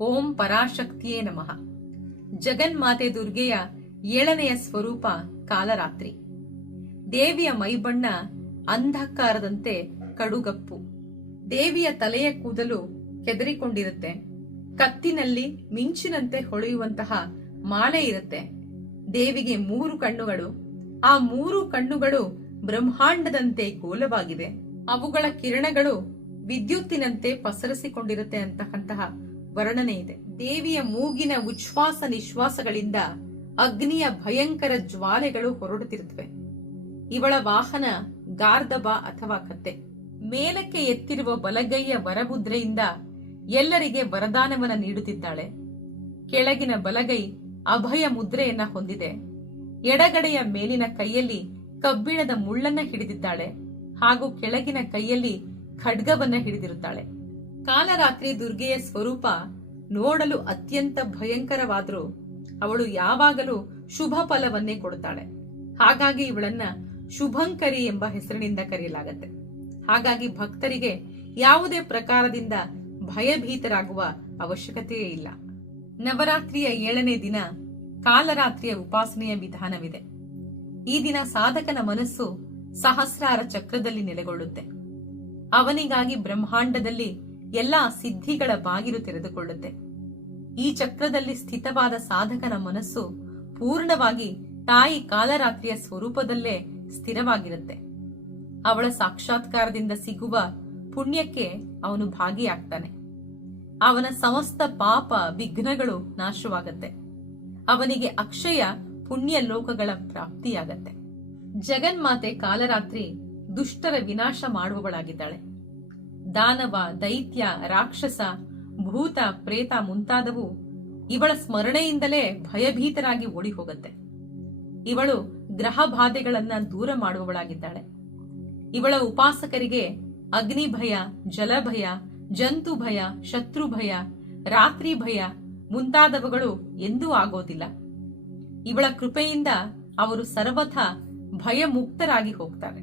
ಓಂ ಪರಾಶಕ್ತಿಯೇ ನಮಃ. ಜಗನ್ಮಾತೆ ದುರ್ಗೆಯ ಏಳನೆಯ ಸ್ವರೂಪ ಕಾಲರಾತ್ರಿ. ದೇವಿಯ ಮೈಬಣ್ಣ ಅಂಧಕಾರದಂತೆ ಕಡುಗಪ್ಪು. ದೇವಿಯ ತಲೆಯ ಕೂದಲು ಕೆದರಿಕೊಂಡಿರುತ್ತೆ. ಕತ್ತಿನಲ್ಲಿ ಮಿಂಚಿನಂತೆ ಹೊಳೆಯುವಂತಹ ಮಾಲೆ ಇರುತ್ತೆ. ದೇವಿಗೆ ಮೂರು ಕಣ್ಣುಗಳು. ಆ ಮೂರು ಕಣ್ಣುಗಳು ಬ್ರಹ್ಮಾಂಡದಂತೆ ಗೋಲವಾಗಿದೆ. ಅವುಗಳ ಕಿರಣಗಳು ವಿದ್ಯುತ್ತಿನಂತೆ ಪಸರಿಸಿಕೊಂಡಿರುತ್ತೆ ಅಂತಕ್ಕಂತಹ ವರ್ಣನೆ ಇದೆ. ದೇವಿಯ ಮೂಗಿನ ಉಚ್ಛ್ವಾಸ ನಿಶ್ವಾಸಗಳಿಂದ ಅಗ್ನಿಯ ಭಯಂಕರ ಜ್ವಾಲೆಗಳು ಹೊರಡುತ್ತಿರುತ್ತವೆ. ಇವಳ ವಾಹನ ಗಾರ್ಧಬ ಅಥವಾ ಕತ್ತೆ. ಮೇಲಕ್ಕೆ ಎತ್ತಿರುವ ಬಲಗೈಯ ವರಮುದ್ರೆಯಿಂದ ಎಲ್ಲರಿಗೆ ವರದಾನವನ್ನ ನೀಡುತ್ತಿದ್ದಾಳೆ. ಕೆಳಗಿನ ಬಲಗೈ ಅಭಯ ಮುದ್ರೆಯನ್ನ ಹೊಂದಿದೆ. ಎಡಗಡೆಯ ಮೇಲಿನ ಕೈಯಲ್ಲಿ ಕಬ್ಬಿಣದ ಮುಳ್ಳನ್ನ ಹಿಡಿದಿದ್ದಾಳೆ. ಹಾಗೂ ಕೆಳಗಿನ ಕೈಯಲ್ಲಿ ಖಡ್ಗವನ್ನ ಹಿಡಿದಿರುತ್ತಾಳೆ. ಕಾಲರಾತ್ರಿ ದುರ್ಗೆಯ ಸ್ವರೂಪ ನೋಡಲು ಅತ್ಯಂತ ಭಯಂಕರವಾದರೂ ಅವಳು ಯಾವಾಗಲೂ ಶುಭ ಫಲವನ್ನೇ ಕೊಡುತ್ತಾಳೆ. ಹಾಗಾಗಿ ಇವಳನ್ನ ಶುಭಂಕರಿ ಎಂಬ ಹೆಸರಿನಿಂದ ಕರೆಯಲಾಗತ್ತೆ. ಹಾಗಾಗಿ ಭಕ್ತರಿಗೆ ಯಾವುದೇ ಪ್ರಕಾರದಿಂದ ಭಯಭೀತರಾಗುವ ಅವಶ್ಯಕತೆಯೇ ಇಲ್ಲ. ನವರಾತ್ರಿಯ ಏಳನೇ ದಿನ ಕಾಲರಾತ್ರಿಯ ಉಪಾಸನೆಯ ವಿಧಾನವಿದೆ. ಈ ದಿನ ಸಾಧಕನ ಮನಸ್ಸು ಸಹಸ್ರಾರ ಚಕ್ರದಲ್ಲಿ ನೆಲೆಗೊಳ್ಳುತ್ತೆ. ಅವನಿಗಾಗಿ ಬ್ರಹ್ಮಾಂಡದಲ್ಲಿ ಎಲ್ಲಾ ಸಿದ್ಧಿಗಳ ಬಾಗಿಲು ತೆರೆದುಕೊಳ್ಳುತ್ತೆ. ಈ ಚಕ್ರದಲ್ಲಿ ಸ್ಥಿತವಾದ ಸಾಧಕನ ಮನಸ್ಸು ಪೂರ್ಣವಾಗಿ ತಾಯಿ ಕಾಲರಾತ್ರಿಯ ಸ್ವರೂಪದಲ್ಲೇ ಸ್ಥಿರವಾಗಿರುತ್ತೆ. ಅವಳ ಸಾಕ್ಷಾತ್ಕಾರದಿಂದ ಸಿಗುವ ಪುಣ್ಯಕ್ಕೆ ಅವನು ಭಾಗಿಯಾಗ್ತಾನೆ. ಅವನ ಸಮಸ್ತ ಪಾಪ ವಿಘ್ನಗಳು ನಾಶವಾಗತ್ತೆ. ಅವನಿಗೆ ಅಕ್ಷಯ ಪುಣ್ಯ ಲೋಕಗಳ ಪ್ರಾಪ್ತಿಯಾಗತ್ತೆ. ಜಗನ್ಮಾತೆ ಕಾಲರಾತ್ರಿ ದುಷ್ಟರ ವಿನಾಶ ಮಾಡುವವಳಾಗಿದ್ದಾಳೆ. ದಾನವ, ದೈತ್ಯ, ರಾಕ್ಷಸ, ಭೂತ, ಪ್ರೇತ ಮುಂತಾದವು ಇವಳ ಸ್ಮರಣೆಯಿಂದಲೇ ಭಯಭೀತರಾಗಿ ಓಡಿ ಹೋಗತ್ತೆ ಇವಳು ಗ್ರಹ ಬಾಧೆಗಳನ್ನ ದೂರ ಮಾಡುವವಳಾಗಿದ್ದಾಳೆ. ಇವಳ ಉಪಾಸಕರಿಗೆ ಅಗ್ನಿ ಭಯ ಜಲಭಯ ಜಂತು ಭಯ, ಶತ್ರು ಭಯ, ರಾತ್ರಿ ಭಯ ಮುಂತಾದವುಗಳು ಎಂದೂ ಆಗೋದಿಲ್ಲ. ಇವಳ ಕೃಪೆಯಿಂದ ಅವರು ಸರ್ವಥ ಭಯಮುಕ್ತರಾಗಿ ಹೋಗ್ತಾರೆ.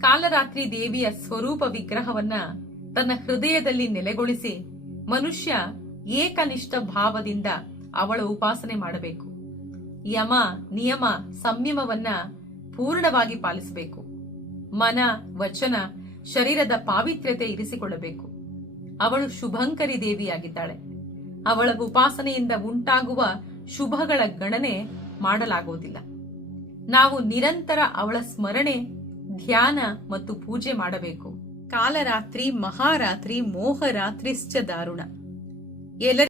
ಕಾಲರಾತ್ರಿ ದೇವಿಯ ಸ್ವರೂಪ ವಿಗ್ರಹವನ್ನ ತನ್ನ ಹೃದಯದಲ್ಲಿ ನೆಲೆಗೊಳಿಸಿ ಮನುಷ್ಯ ಏಕನಿಷ್ಠ ಭಾವದಿಂದ ಅವಳ ಉಪಾಸನೆ ಮಾಡಬೇಕು. ಯಮ, ನಿಯಮ, ಸಂಯಮವನ್ನ ಪೂರ್ಣವಾಗಿ ಪಾಲಿಸಬೇಕು. ಮನ, ವಚನ, ಶರೀರದ ಪಾವಿತ್ರ್ಯತೆ ಇರಿಸಿಕೊಳ್ಳಬೇಕು. ಅವಳು ಶುಭಂಕರಿ ದೇವಿಯಾಗಿದ್ದಾಳೆ. ಅವಳ ಉಪಾಸನೆಯಿಂದ ಉಂಟಾಗುವ ಶುಭಗಳ ಗಣನೆ ಮಾಡಲಾಗುವುದಿಲ್ಲ. ನಾವು ನಿರಂತರ ಅವಳ ಸ್ಮರಣೆ, ಧ್ಯಾನ ಮತ್ತು ಪೂಜೆ ಮಾಡಬೇಕು. ಕಾಲರಾತ್ರಿ ಮಹಾರಾತ್ರಿ ಮೋಹರಾತ್ರಿಶ್ಚ ದಾರುಣ ಎಲ್ಲರಿಗೂ